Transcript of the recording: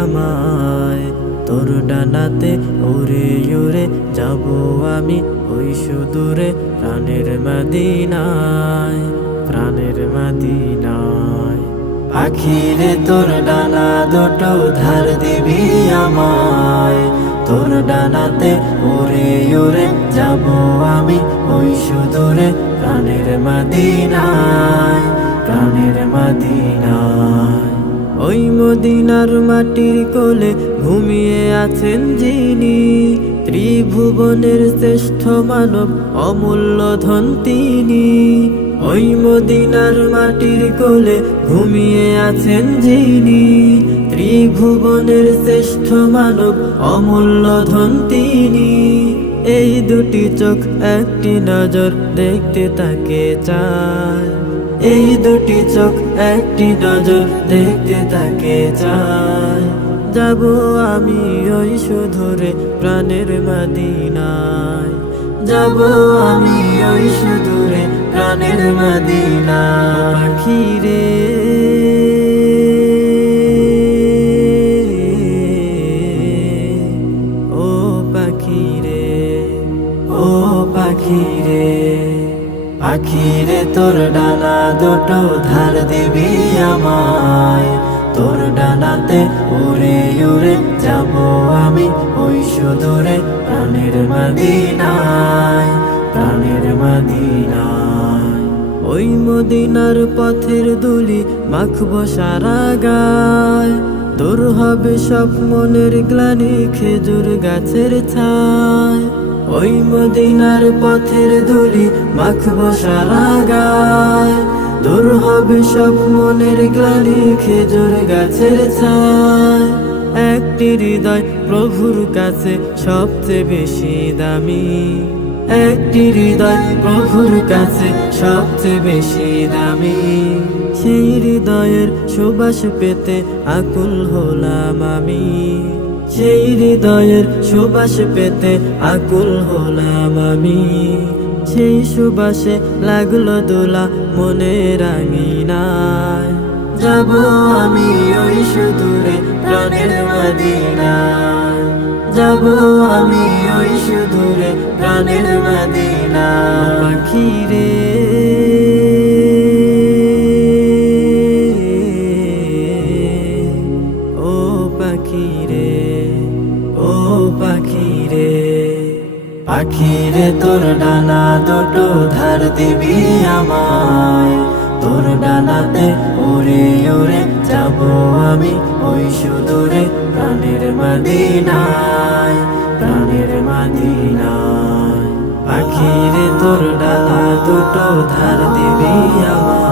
আমায়। তোর ডানাতে উড়ে উড়ে যাব আমি ওই সুদূরে প্রাণের মদিনায় প্রাণের মদিনায়। পাখিরে তোর ডানা দুটো ধার দিবি আমায়। তোর ডানাতে উড়ে উড়ে যাব আমি ওই সুদূরে প্রাণের মাদিনায়, প্রাণের মদিনায়। ওই মদিনার মাটির কোলে ঘুমিয়ে আছেন যিনি, ত্রিভুবনের শ্রেষ্ঠ মানব, অমূল্য ধন তিনি। ওই মদিনার মাটির কোলে ঘুমিয়ে আছেন যিনি, ত্রিভুবনের শ্রেষ্ঠ মানব, অমূল্য ধন তিনি। এই দুটি চোখ একটি নজর দেখতে তাকে চায়। এই দুটি চোখ একটি নজর দেখতে তাকে চায় যাব আমি ওই সুধুরে প্রাণের মদিনায়। যাব আমি ওই সুদূরে প্রাণের মদিনা পাখিরে ও পাখিরে ও পাখিরে পাখিরে তোর ডানা দুটো ধার দিবি আমায়। তোর ডানাতে উড়ে উড়ে যাব আমি ওই সুদূরে প্রাণের মদিনায় প্রাণের মদিনায়। ওই মদিনার পথের দুলি মাখবো সারা গায়। দূর হবে সব মনের গ্লানি খেজুর গাছের ছায় ওই মদিনার পথের ধুলি মাখবো সারা গায়। দূর হবে সব মনের গ্লানি খেজুর গাছের ছায় একটি হৃদয় প্রভুর কাছে সবচেয়ে বেশি দামি। একটি হৃদয় প্রভুর কাছে সবচেয়ে বেশি দামি। সেই হৃদয়ের সুবাস পেতে আকুল হলাম আমি। সেই হৃদয়ের সুবাস পেতে আকুল হলাম আমি। সেই সুবাসে লাগল দোলা মনে রাঙিনায় যাব আমি ওই সুদূরে প্রাণের মদিনায়। যাব আমি ওই সুদূরে প্রাণের মদিনা। পাখিরে। ও পাখিরে ও পাখিরে। পাখিরে তোর ডানা দুটো ধার দিবি আমায়। তোর ডানাতে উড়ে উড়ে যাব আমি ওই সুদূরে প্রাণের মদিনায়। প্রাণের মদিনায়। ডানা ধার দিবি